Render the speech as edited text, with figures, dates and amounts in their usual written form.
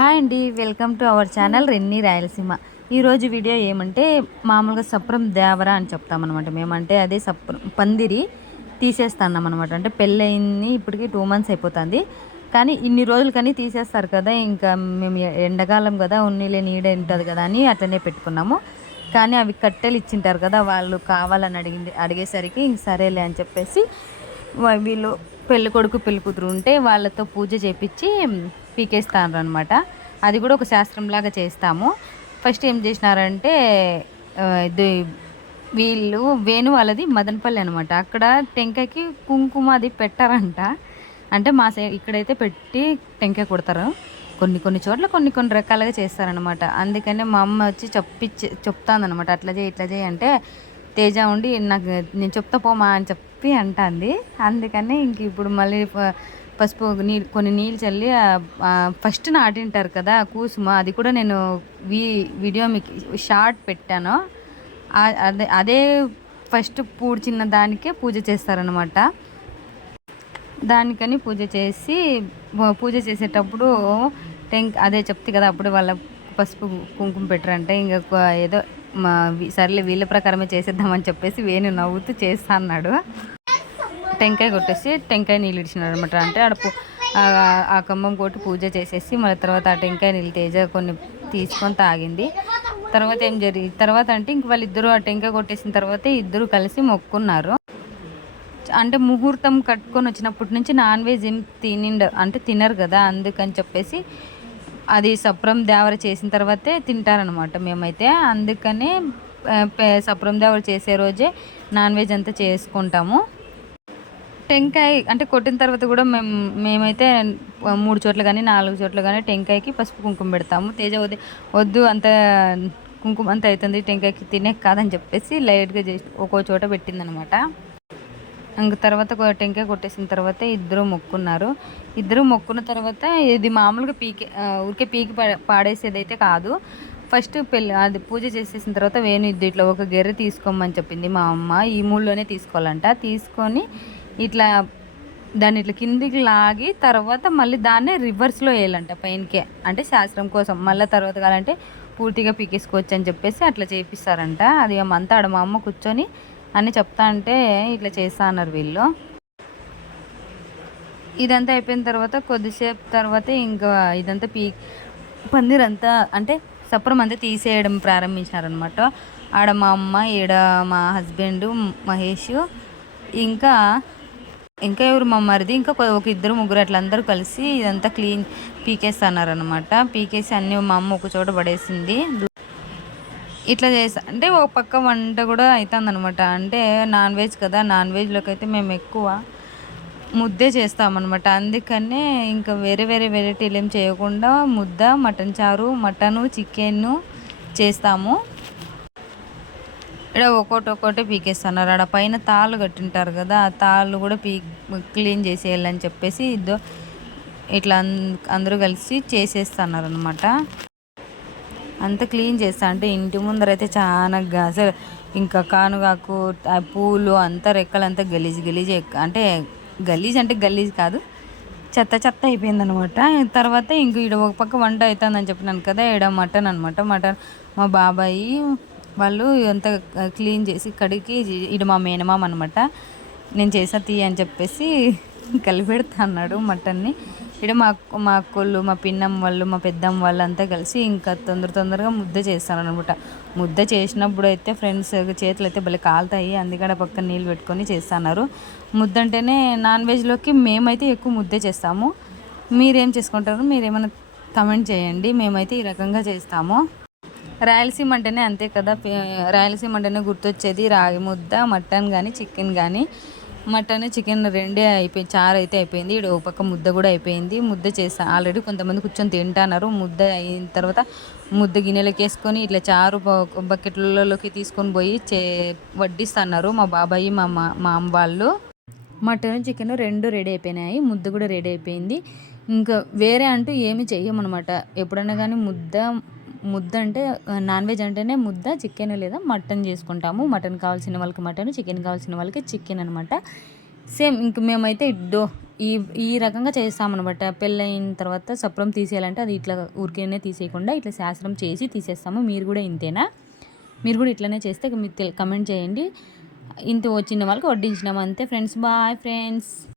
Hi అండి, welcome to our channel రెన్నీ Rayalaseema. ఈరోజు video ఏమంటే మామూలుగా సప్రం దేవర అని చెప్తామన్నమాట. మేమంటే అదే సప్రం పందిరి తీసేస్తున్నాం అనమాట. అంటే పెళ్ళయింది ఇప్పటికి 2 మంత్స్ అయిపోతుంది. కానీ ఇన్ని రోజులు కానీ తీసేస్తారు కదా, ఇంకా మేము ఎండాకాలం కదా, ఉన్నీలే నీడ ఉంటుంది కదా అని అట్లనే పెట్టుకున్నాము. కానీ అవి కట్టెలు ఇచ్చింటారు కదా, వాళ్ళు కావాలని అడిగేసరికి ఇంక సరేలే అని చెప్పేసి వీళ్ళు పెళ్ళి కొడుకు పెళ్ళి కూతురు ఉంటే వాళ్ళతో పూజ చేపించి పీకేస్తారు అనమాట. అది కూడా ఒక శాస్త్రంలాగా చేస్తాము. ఫస్ట్ ఏం చేసినారంటే ఇది వీళ్ళు వేణు వాళ్ళది మదనపల్లి అనమాట. అక్కడ టెంకాయకి కుంకుమ అది పెట్టారంట. అంటే మా సైడ్ ఇక్కడైతే పెట్టి టెంకాయ కొడతారు. కొన్ని కొన్ని చోట్ల కొన్ని కొన్ని రకాలుగా చేస్తారనమాట. అందుకనే మా అమ్మ వచ్చి చెప్తాందనమాట, అట్లా చేయి ఇట్లా చేయి అంటే తేజ ఉండి నాకు నేను చెప్తా పోమా అని చెప్పి అంటుంది. అందుకని ఇంక ఇప్పుడు మళ్ళీ పసుపు కొన్ని నీళ్ళు చల్లి ఫస్ట్ నాటింటారు కదా కూసుమ, అది కూడా నేను వీడియో మీకు షార్ట్ పెట్టాను. అదే ఫస్ట్ పూడ్చిన దానికే పూజ చేస్తారనమాట. దానికని పూజ చేసేటప్పుడు అదే చెప్తే కదా, అప్పుడు వాళ్ళ పసుపు కుంకుమ పెట్టరంటే ఇంకా ఏదో సర్లే వీళ్ళ ప్రకారమే చేసేద్దామని చెప్పేసి వేణు నవ్వుతూ చేస్తా అన్నాడు. టెంకాయ కొట్టేసి టెంకాయ నీళ్ళు ఇచ్చినాడు అనమాట. అంటే ఆ కంబం కొట్టి పూజ చేసేసి మళ్ళీ తర్వాత ఆ టెంకాయ నీళ్ళు తేజ కొన్ని తీసుకొని తాగింది. తర్వాత ఏం జరిగింది తర్వాత అంటే ఇంక వాళ్ళిద్దరూ ఆ టెంకాయ కొట్టేసిన తర్వాత ఇద్దరు కలిసి మొక్కున్నారు. అంటే ముహూర్తం కట్టుకొని వచ్చినప్పటి నుంచి నాన్ వెజ్ ఏం తినరు కదా, అందుకని చెప్పేసి అది సప్రం దేవర చేసిన తర్వాతే తింటారనమాట మేమైతే. అందుకనే సప్రం దేవర చేసే రోజే నాన్ వెజ్ అంతా చేసుకుంటాము. టెంకాయ అంటే కొట్టిన తర్వాత కూడా మేమైతే 3 చోట్ల కానీ 4 చోట్ల కానీ టెంకాయకి పసుపు కుంకుమ పెడతాము. తేజ వద్దు అంత కుంకుమ అంత అవుతుంది టెంకాయకి తినే కాదని చెప్పేసి లైట్గా చేసి ఒక్కో చోట పెట్టిందనమాట. ఇంక తర్వాత టెంకాయ కొట్టేసిన తర్వాత ఇద్దరు మొక్కున్నారు. ఇద్దరు మొక్కున్న తర్వాత ఇది మామూలుగా ఊరికే పీకి పాడేసేది అయితే కాదు. ఫస్ట్ అది పూజ చేసేసిన తర్వాత వేణు ఇట్లా ఒక గెర్రె తీసుకోమని చెప్పింది మా అమ్మ. ఈ మూడులోనే తీసుకోవాలంట. తీసుకొని ఇట్లా దాన్ని ఇట్లా కిందికి లాగి తర్వాత మళ్ళీ దాన్నే రివర్స్లో వేయాలంట పైనకే, అంటే శాస్త్రం కోసం. మళ్ళీ తర్వాత కావాలంటే పూర్తిగా పీకేసుకోవచ్చు అని చెప్పేసి అట్లా చేపిస్తారంట. అది అంతా ఆడ మా అమ్మ కూర్చొని అని చెప్తా అంటే ఇట్లా చేస్తా అన్నారు వీళ్ళు. ఇదంతా అయిపోయిన తర్వాత కొద్దిసేపు తర్వాత ఇంకా ఇదంతా పందిరంతా అంటే సప్రం అంతా తీసేయడం ప్రారంభించినారనమాట. ఆడ మా అమ్మ, ఈడ మా హస్బెండ్ మహేష్, ఇంకా ఎవరు మా మరిది, ఇంకా ఒక ఇద్దరు ముగ్గురు అట్లా అందరూ కలిసి ఇదంతా పీకేస్తున్నారనమాట. పీకేసి అన్నీ మా అమ్మ ఒక చోట పడేసింది. ఇట్లా చేస్తా అంటే ఒక పక్క వంట కూడా అవుతుంది అనమాట. అంటే నాన్ వెజ్ కదా, నాన్ వెజ్లోకి అయితే మేము ఎక్కువ ముద్దే చేస్తామన్నమాట. అందుకనే ఇంకా వేరే వెరైటీలు ఏం చేయకుండా ముద్ద, మటన్ చారు, మటను, చికెన్ చేస్తాము. ఇక్కడ ఒక్కోటి పీకేస్తున్నారు. ఆడ పైన తాళ్ళు కట్టింటారు కదా, ఆ తాళ్ళు కూడా క్లీన్ చేసేయాలని చెప్పేసి ఇట్లా అందరూ కలిసి చేసేస్తున్నారు అనమాట. అంతా క్లీన్ చేస్తా అంటే ఇంటి ముందర అయితే చాలా అసలు ఇంకా కానుగాకు పూలు అంతా రెక్కలంతా గలీజ్ అంటే గలీజ్ కాదు, చెత్త అయిపోయిందనమాట. తర్వాత ఇంక ఈడ ఒక పక్క వంట అవుతుందని చెప్పినాను కదా, ఈడ మటన్ అనమాట. మటన్ మా బాబాయి వాళ్ళు అంతా క్లీన్ చేసి కడిగి ఈడ మా మేనమామ అనమాట. నేను చేసా అని చెప్పేసి కలిపెడతా అన్నాడు మటన్ని. ఇక్కడ మా అక్కోళ్ళు, మా పిన్నమ్మ వాళ్ళు, మా పెద్దమ్మ వాళ్ళు అంతా కలిసి ఇంకా తొందరగా ముద్ద చేస్తాను అనమాట. ముద్ద చేసినప్పుడు అయితే ఫ్రెండ్స్ చేతులు అయితే భలే కాలుతాయి. అందుకని పక్కన నీళ్ళు పెట్టుకొని చేస్తున్నారు. ముద్ద అంటేనే నాన్ వెజ్లోకి మేమైతే ఎక్కువ ముద్దే చేస్తాము. మీరేం చేసుకుంటారు, మీరేమైనా కమెంట్ చేయండి. మేమైతే ఈ రకంగా చేస్తాము. రాయలసీమ అంటేనే అంతే కదా, రాయలసీమ అంటేనే గుర్తొచ్చేది రాగి ముద్ద, మటన్ కానీ చికెన్ కానీ. మటన్ చికెన్ రెండే అయిపోయింది, చారు అయితే అయిపోయింది. ఇక్కడ ఒక పక్క ముద్ద కూడా అయిపోయింది. ముద్ద చేస్తా ఆల్రెడీ కొంతమంది కూర్చొని తింటున్నారు. ముద్ద అయిన తర్వాత ముద్ద గిన్నెలోకి వేసుకొని ఇట్లా చారు బకెట్లలోకి తీసుకొని పోయి వడ్డిస్తున్నారు మా బాబాయి, మా అమ్మ వాళ్ళు. మటన్ చికెన్ రెండు రెడీ అయిపోయినాయి, ముద్ద కూడా రెడీ అయిపోయింది. ఇంకా వేరే అంటూ ఏమి చెయ్యమన్నమాట. ఎప్పుడైనా కానీ ముద్ద అంటే నాన్ వెజ్ అంటేనే ముద్ద, చికెన్ లేదా మటన్ చేసుకుంటాము. మటన్ కావాల్సిన వాళ్ళకి మటన్, చికెన్ కావాల్సిన వాళ్ళకి చికెన్ అనమాట. సేమ్ ఇంక మేమైతే ఇద్దో ఈ ఈ రకంగా చేస్తామన్నమాట. పెళ్ళయిన తర్వాత సప్రం తీసేయాలంటే అది ఇట్లా ఊరికేనే తీసేయకుండా ఇట్లా శాస్త్రం చేసి తీసేస్తాము. మీరు కూడా ఇంతేనా? మీరు కూడా ఇట్లనే చేస్తే మీరు కమెంట్ చేయండి. ఇంత వచ్చిన వాళ్ళకి వడ్డించినాము అంతే ఫ్రెండ్స్. Bye friends.